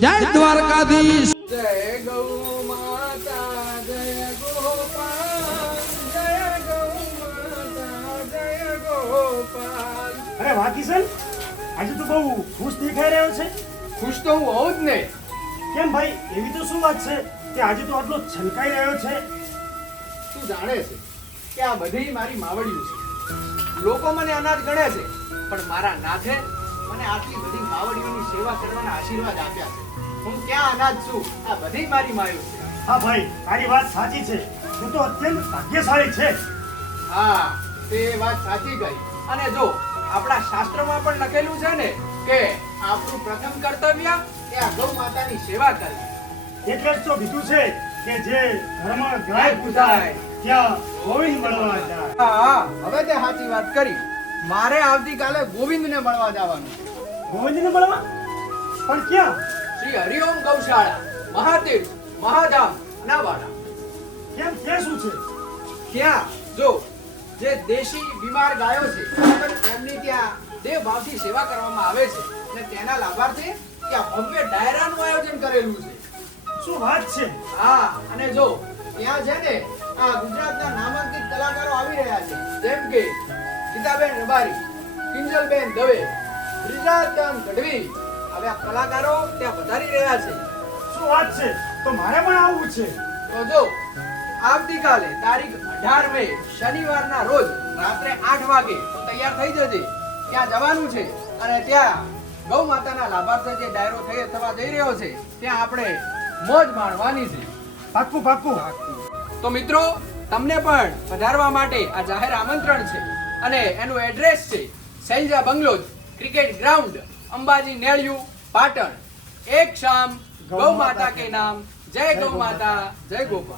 જય દ્વારકાધીશ. જય ગૌ માતા જય ગોપાલ જય ગૌ માતા જય ગોપાલ. અરે વાહ કિશન. આજે તો બહુ ખુશ દેખાઈ રહ્યો છે. ખુશ તો હું હોઉં જ ને. કેમ ભાઈ એવી તો શું વાત છે કે આજે તો આટલો છલકાઈ રહ્યો છે? તું જાણે છે કે આ બધી મારી માવડીઓ છે. લોકો મને અનાજ ગણે છે પણ મારા નાથે મને આટલી બધી માવડીઓની સેવા કરવાના આશીર્વાદ આપ્યા છે. હું ક્યાં અનાજ છું? આ બધી મારી માયો છે. હા ભાઈ તારી વાત સાચી છે. હું તો અત્યંત ભાગ્યશાળી છે. હા તે વાત સાચી ગઈ અને જો આપણા શાસ્ત્રમાં પણ લખેલું છે ને કે આપણું પ્રથમ કર્તવ્ય એ આ ગૌ માતાની સેવા કરવી. એટલે જ તો બીજું છે કે જે ધર્મ ગ્રાય પૂજાય ત્યાં ગોવિંદ મળવા જાય. હા હવે તે સાચી વાત કરી. મારે આવતીકાલે ગોવિંદને મળવા જવાનું. ગોવિંદને મળવા? પણ ક્યાં? શ્રી હરિઓમ ગૌશાળા મહાતીર્થ મહાધામ અનાવાડા કેમ ક્યાં શું છે? ક્યાં? જો જે દેશી બીમાર ગાયો છે તેમની ત્યાં દેવ ભાવથી સેવા કરવામાં આવે છે અને તેના લાભાર્થે ત્યાં ભવ્ય ડાયરાનું આયોજન કરેલું છે. શું વાત છે? હા અને જો ત્યાં છે ને આ ગુજરાતના નામાંકિત કલાકારો આવી રહ્યા છે. જેમ કે ગીતાબેન રબારી કિંજલબેન દવે બ્રિજાતન ગઢવી. હવે આ કલાકારો ત્યાં વધારી રહ્યા છે. શું વાત છે? તો મારે પણ આવવું છે. તો જો આવતીકાલે તારીખ અઢાર મે શનિવારના રોજ રાત્રે આઠ વાગે તૈયાર થઈ જજે. ત્યાં જવાનું છે અને ત્યાં ગૌ માતાના લાભાર્થે જે ડાયરો થઈ થવા જઈ રહ્યો છે ત્યાં આપણે મોજ માણવાની છે. પાક્કું પાક્કું. તો મિત્રો તમને પણ પધારવા માટે આ જાહેર આમંત્રણ છે. અને એનું એડ્રેસ છે Shailaja bungalows cricket ground Ambaji નેળિયું, Patan. એક શામ ગૌ માતા કે નામ. જય ગૌ માતા, જય ગોપાલ.